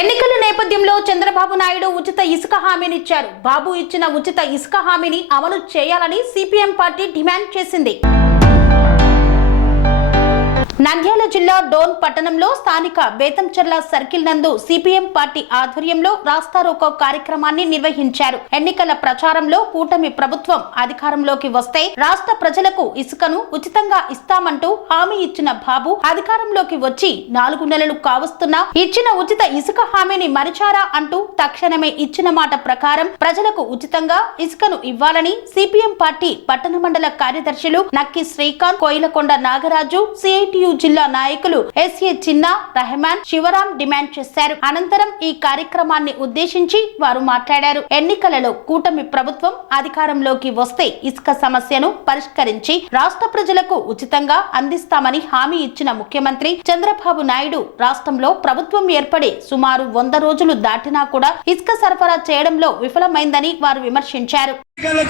ఎన్నికల నేపథ్యంలో చంద్రబాబు నాయుడు ఉచిత ఇసుక హామీనిచ్చారు. బాబు ఇచ్చిన ఉచిత ఇసుక హామీని అమలు చేయాలని సిపిఎం పార్టీ డిమాండ్ చేసింది. నంద్యాల జిల్లా డోన్ పట్టణంలో స్థానిక బేతంచెర్ల సర్కిల్ నందు సిపిఎం పార్టీ ఆధ్వర్యంలో రాస్తారోకో కార్యక్రమాన్ని నిర్వహించారు. ఎన్నికల ప్రచారంలో కూటమి ప్రభుత్వం అధికారంలోకి వస్తే రాష్ట్ర ప్రజలకు ఇసుకను ఉచితంగా ఇస్తామంటూ హామీ ఇచ్చిన బాబు అధికారంలోకి వచ్చి 4 నెలలు కావస్తున్నా ఇచ్చిన ఉచిత ఇసుక హామీని మరిచారా అంటూ తక్షణమే ఇచ్చిన మాట ప్రకారం ప్రజలకు ఉచితంగా ఇసుకను ఇవ్వాలని సిపిఎం పార్టీ పట్టణ మండల కార్యదర్శులు నక్కి శ్రీకాంత్, కోయిలకొండ నాగరాజు, సిఐటియు జిల్లా నాయకులు ఎస్ఏ చిన్న, రెహమాన్, శివరాం డిమాండ్ చేశారు. అనంతరం ఈ కార్యక్రమాన్ని ఉద్దేశించి వారు మాట్లాడారు. ఎన్నికలలో కూటమి ప్రభుత్వం అధికారంలోకి వస్తే ఇసుక సమస్యను పరిష్కరించి రాష్ట్ర ప్రజలకు ఉచితంగా అందిస్తామని హామీ ఇచ్చిన ముఖ్యమంత్రి చంద్రబాబు నాయుడు రాష్ట్రంలో ప్రభుత్వం ఏర్పడి సుమారు 100 రోజులు దాటినా కూడా ఇసుక సరఫరా చేయడంలో విఫలమైందని వారు విమర్శించారు.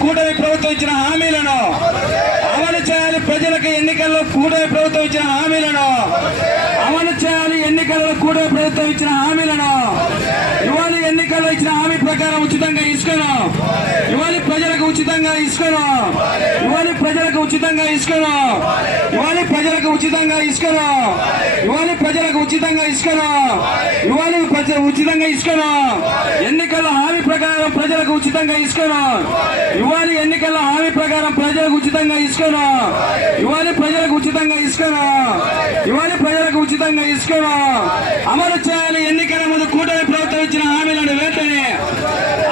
కూటమి ప్రభుత్వం ఇచ్చిన హామీలను అమలు చేయాలి. ప్రజలకు ఎన్నికల్లో కూటమి ప్రభుత్వం ఇచ్చిన హామీలను అమలు చేయాలి. ఎన్నికల్లో కూటమి ప్రభుత్వం ఇచ్చిన హామీలను ఇవాళ ఎన్నికల్లో ఇచ్చిన హామీ ప్రకారం ఉచితంగా ఇసుకను ఇవాళ ప్రజలకు ఉచితంగా ఇసుకను ఇవాళ ప్రజలకు ఉచితంగా ఇసుకను ఇవాళ ప్రజలకు ఉచితంగా ఇసుకను ఇవాళ ప్రజలకు ఉచితంగా ఇసుకను ఇవాళ ఉచితంగా ఇసుకను ఎన్నికల హామీ ప్రకారం ప్రజలకు ఉచితంగా ఇసుకను ఇవాళ ఎన్నికల హామీ ప్రకారం ప్రజలకు ఉచితంగా ఇసుకను ఇవాళ ప్రజలకు ఉచితంగా ఇసుకను ఇవాళ ప్రజలకు ఉచితంగా ఇసుకను అమలు చేయాలి. ఎన్నికల ముందు కూటమి ప్రభుత్వం ఇచ్చిన హామీలను వెంటనే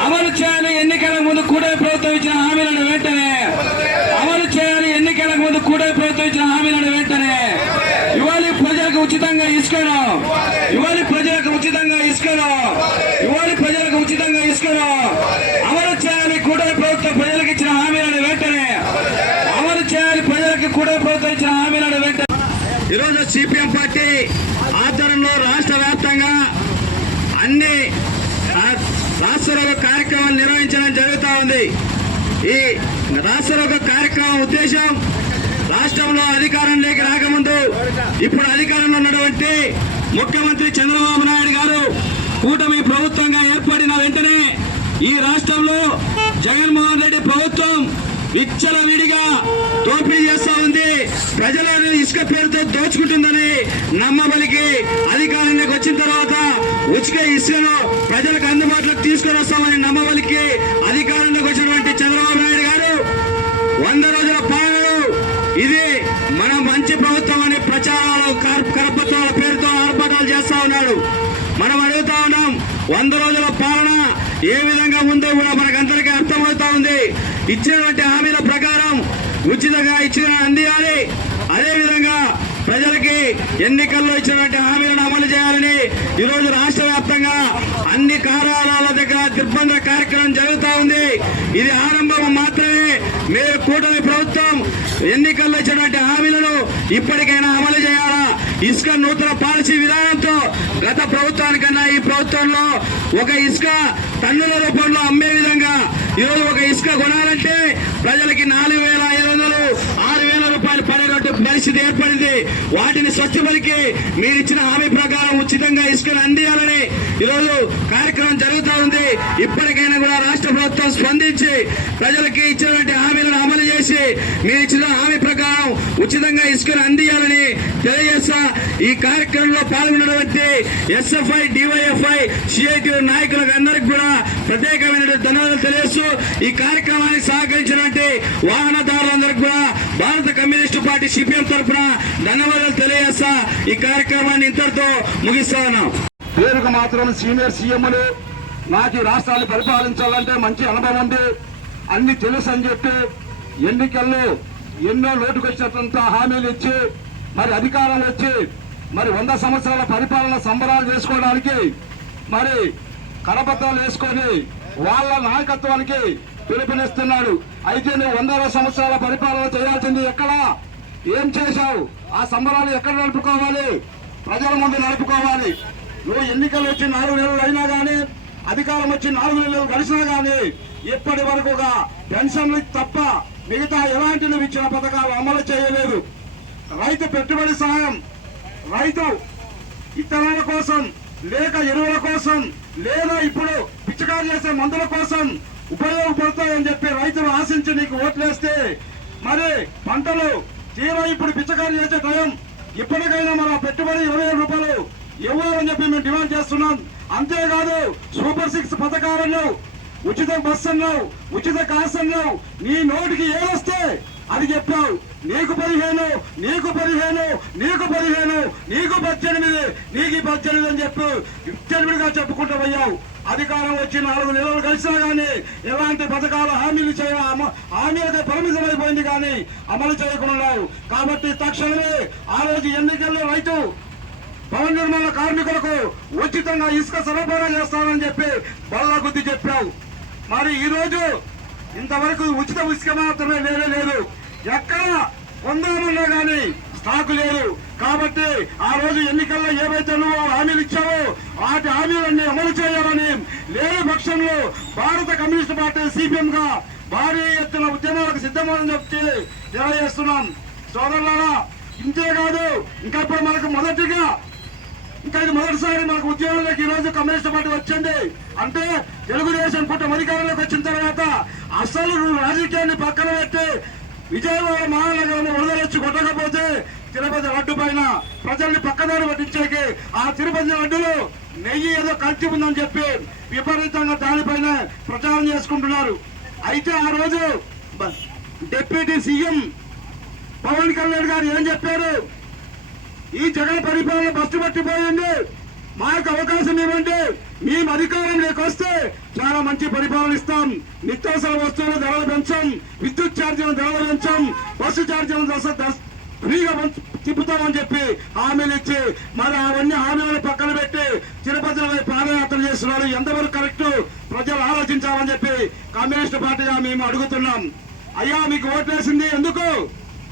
అమలు చేయాలి. ఎన్నికల ముందు కూటమి ప్రభుత్వం ఇచ్చిన హామీలను వెంటనే అమలు చేయాలి. ఎన్నికల ముందు కూటమి ప్రభుత్వం ఇచ్చిన హామీలను వెంటనే ఇవాళ ప్రజలకు ఉచితంగా ఇసుకను ఇవాళ ప్రజలకు ఉచితంగా ఇసుకను ఇవాళ ప్రజలకు ఉచితంగా ఇసుకను అమలు చేయాలి. కూటమి ప్రభుత్వం ప్రజలకు ఇచ్చిన హామీలను వెంటనే అమలు చేయాలి. ప్రజలకు కూటమి ప్రభుత్వం ఇచ్చిన హామీలను వెంటనే ఈరోజు సిపిఎం పార్టీ ఆధ్వర్యంలో రాష్ట్ర వ్యాప్తంగా అన్ని రాష్ట్రరోగ కార్యక్రమాలు నిర్వహించడం జరుగుతూ ఉంది. ఈ రాష్ట్రరోగ కార్యక్రమం ఉద్దేశం రాష్ట్రంలో అధికారంలోకి రాకముందు ఇప్పుడు అధికారంలో ఉన్నటువంటి ముఖ్యమంత్రి చంద్రబాబు నాయుడు గారు కూటమి ప్రభుత్వంగా ఏర్పడిన వెంటనే ఈ రాష్ట్రంలో జగన్మోహన్ రెడ్డి ప్రభుత్వం విచ్చలవిడిగా దోపిడీ చేస్తా ఉంది. ప్రజలను ఇసుక పేరుతో దోచుకుంటుందని నమ్మబలికి అధికారంలోకి వచ్చిన తర్వాత ఉచిత ఇసుకను ప్రజలకు అందుబాటులోకి తీసుకొని వస్తామని నమ్మబలికి అధికారంలోకి వచ్చినటువంటి చంద్రబాబు నాయుడు గారు 100 రోజుల పాలనలో ఇది మన మంచి ప్రభుత్వం అని ప్రచారాలు కరపత్రాల పేరుతో ఆర్భాటాలు చేస్తా ఉన్నాడు. మనం అడుగుతా ఉన్నాం, 100 రోజుల పాలన ఏ విధంగా ఉందో కూడా మనకందరికీ అర్థమవుతా ఉంది. ఇచ్చినటువంటి హామీల ప్రకారం ఉచితంగా ఇచ్చిన అందియాలి. అదేవిధంగా ప్రజలకి ఎన్నికల్లో ఇచ్చినటువంటి హామీలను అమలు చేయాలని ఈరోజు రాష్ట్ర వ్యాప్తంగా అన్ని కార్యాలయాల దగ్గర దిగ్బంధన కార్యక్రమం జరుగుతూ ఉంది. ఇది ఆరంభం మాత్రమే. మీరు కూటమి ప్రభుత్వం ఎన్నికల్లో ఇచ్చినటువంటి హామీలను ఇప్పటికైనా అమలు చేయాలా. ఇసుక నూతన పాలసీ విధానంతో గత ప్రభుత్వానికన్నా ఈ ప్రభుత్వంలో ఒక ఇసుక టన్నుల రూపంలో అమ్మే విధంగా ఈరోజు ఒక ఇసుక కొనాలంటే ప్రజలకి 4,500, 6,000 రూపాయలు పడేటట్టు పరిస్థితి ఏర్పడింది. వాటిని స్వచ్ఛపలికి మీరు ఇచ్చిన హామీ ప్రకారం ఉచితంగా ఇసుకను అందియాలని ఈరోజు కార్యక్రమం జరుగుతూ ఉంది. ఇప్పటికైనా కూడా రాష్ట్ర ప్రభుత్వం స్పందించి ప్రజలకి ఇచ్చినటువంటి హామీలను అమలు చేసి మీరు ఇచ్చిన హామీ ప్రకారం ఉచితంగా ఇసుకను అందియాలని తెలియజేస్తా. ఈ కార్యక్రమంలో పాల్గొన్నటువంటి ఎస్ఎఫ్ఐ, డివైఎఫ్ఐ, సిఐటి నాయకులకు అందరికి కూడా ప్రత్యేకమైన ధన్యవాదాలు తెలియజేస్తూ ఈ కార్యక్రమానికి సహకరించినటువంటి వాహనదారులందరికీ కూడా భారత కమ్యూనిస్టు పార్టీ సిపిఎం తరఫున ధన్యవాదాలు తెలియజేస్తా. ఈ కార్యక్రమాన్ని ఇంతటితో ముగిస్తా ఉన్నాం. పేరుకు మాత్రం సీనియర్ సీఎంలు నాకు ఈ రాష్ట్రాన్ని పరిపాలించాలంటే మంచి అనుభవం ఉంది, అన్ని తెలుసు అని చెప్పి ఎన్నికల్లో ఎన్నో నోటుకొచ్చినంత హామీలు ఇచ్చి మరి అధికారం వచ్చి మరి 100 సంవత్సరాల పరిపాలన సంబరాలు చేసుకోవడానికి మరి కరపత్రాలు వేసుకొని వాళ్ళ నాయకత్వానికి పిలుపునిస్తున్నాడు. అయితే నువ్వు 100 సంవత్సరాల పరిపాలన చేయాల్సింది ఎక్కడ, ఏం చేశావు? ఆ సంబరాలు ఎక్కడ నడుపుకోవాలి? ప్రజల ముందు నడుపుకోవాలి. నువ్వు ఎన్నికలు వచ్చి 4 నెలలు అయినా కానీ, అధికారం వచ్చి 4 నెలలు గడిచినా కానీ ఇప్పటి వరకుగా పెన్షన్లు తప్ప మిగతా ఎలాంటి నువ్వు ఇచ్చిన పథకాలు అమలు చేయలేదు. రైతు పెట్టుబడి సహాయం, రైతు ఇతరుల కోసం లేక ఎరువుల కోసం లేదా ఇప్పుడు పిచికారి చేసే మందుల కోసం ఉపయోగపడతాయని చెప్పి రైతులు ఆశించి నీకు ఓట్లేస్తే మరి పంటలు తీరా ఇప్పుడు పిచికారి చేసే టైం ఇప్పటికైనా మన పెట్టుబడి 20,000 రూపాయలు ఇవ్వాలని చెప్పి మేము డిమాండ్ చేస్తున్నాం. అంతేకాదు సూపర్ 6 పథకాలను ఉచిత బస్సు అన్నావు, ఉచిత కాసు అన్నావు, నీ నోటికి ఏదొస్తే అది చెప్పావు. నీకు 15, నీకు 15, నీకు 15, నీకు 18, నీకు 18 అని చెప్పి విచ్చలవిడిగా చెప్పుకుంటూ పోయావు. అధికారం వచ్చి 4 నెలలు కలిసినా గానీ ఎలాంటి పథకాలు హామీలకే పరిమితం అయిపోయింది కానీ అమలు చేయకున్నావు. కాబట్టి తక్షణమే ఆ రోజు ఎన్నికల్లో రైతు భవన నిర్మాణ కార్మికులకు ఉచితంగా ఇసుక సరఫరా చేస్తానని చెప్పి బల్ల గుద్ది చెప్పావు. మరి ఈ రోజు ఇంతవరకు ఉచిత ఇసుక మాత్రమే లేదు. ఎక్కడ పొందామన్నా గానీ స్టాకు లేదు. కాబట్టి ఆ రోజు ఎన్నికల్లో ఏవైతే నువ్వు హామీలు ఇచ్చావో వాటి హామీలన్నీ అమలు చేయాలని లేని పక్షంలో భారత కమ్యూనిస్ట్ పార్టీ సిపిఎం గా భారీ ఎత్తున ఉద్యమాలకు సిద్ధమని చెప్పి తెలియజేస్తున్నాం. సోదరులారా, ఇంతేకాదు ఇంకా ఇప్పుడు మనకు ఇది మొదటిసారి మనకు ఉద్యోగంలోకి ఈ రోజు కమ్యూనిస్ట్ పార్టీ వచ్చింది అంటే తెలుగుదేశం కూటమి అధికారంలోకి వచ్చిన తర్వాత అసలు రాజకీయాన్ని పక్కన పెట్టి విజయవాడ మహానగరంలో వరదలొచ్చి కొట్టకపోతే తిరుపతి లడ్డు పైన ప్రజల్ని పక్కదారి పట్టించేకి ఆ తిరుపతి లడ్డులో నెయ్యి ఏదో కలిసి ఉందని చెప్పి విపరీతంగా దానిపైన ప్రచారం చేసుకుంటున్నారు. అయితే ఆ రోజు డిప్యూటీ సీఎం పవన్ కళ్యాణ్ గారు ఏం చెప్పారు? ఈ జగన్ పరిపాలన బస్సు పట్టిపోయింది, మాకు అవకాశం ఇవ్వండి, మేము అధికారంలోకి వస్తే చాలా మంచి పరిపాలన ఇస్తాం, నిత్యావసర వస్తువుల ధరలు పెంచాం, విద్యుత్ ఛార్జీల ధరలు పెంచాం, బస్సు ఛార్జీల ఫ్రీగా తిప్పుతామని చెప్పి హామీలు ఇచ్చి మరి అవన్నీ హామీలను పక్కన పెట్టి తిరుపతిలో పాదయాత్ర చేస్తున్నారు. ఎంతవరకు కరెక్ట్ ప్రజలు ఆలోచించాలని చెప్పి కమ్యూనిస్ట్ పార్టీగా మేము అడుగుతున్నాం. అయ్యా, మీకు ఓట్లేసింది ఎందుకు?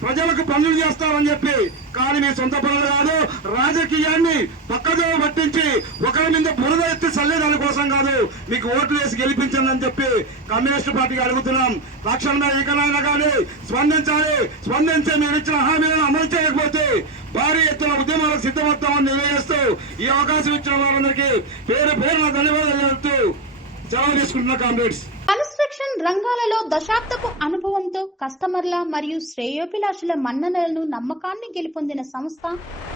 ప్రజలకు పనులు చేస్తారని చెప్పి. కానీ మీ సొంత పనులు కాదు, రాజకీయాన్ని పక్కదో పట్టించి ఒకరి మీద బురద ఎత్తి చల్లేదాని కోసం కాదు, మీకు ఓట్లు వేసి గెలిపించండి అని చెప్పి కమ్యూనిస్ట్ పార్టీకి అడుగుతున్నాం. తక్షణమే ఇకనైనా కానీ స్పందించి మీరు ఇచ్చిన హామీలను అమలు చేయకపోతే భారీ ఎత్తున ఉద్యమాలకు సిద్ధమవుతామని తెలియజేస్తూ ఈ అవకాశం ఇచ్చిన వారందరికీ పేరున ధన్యవాదాలు చెబుతూ సెలవు తీసుకుంటున్నా కామ్రేడ్స్. కన్స్ట్రక్షన్ రంగాలలో దశాబ్దపు అనుభవంతో కస్టమర్ల మరియు శ్రేయోభిలాషుల మన్ననలను నమ్మకాన్ని గెలుపొందిన సంస్థ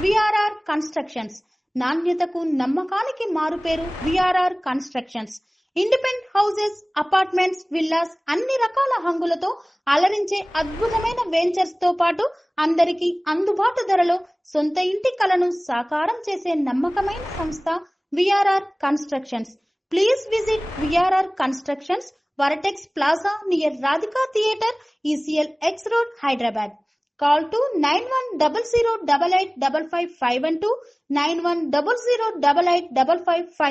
విఆర్ఆర్ కన్స్ట్రక్షన్స్. నాణ్యతకు నమ్మకానికి మారుపేరు VRR constructions. Independent houses, apartments, villas అన్ని రకాల హంగులతో అలరించే అద్భుతమైన వెంచర్స్ తో పాటు అందరికీ అందుబాటు ధరలో సొంత ఇంటి కలను సాకారం చేసే నమ్మకమైన సంస్థ VRR constructions. Please visit VRR Constructions, Varatex Plaza near Radhika Theatre, ECL X Road, Hyderabad. Call to 9100885552, 9100885559.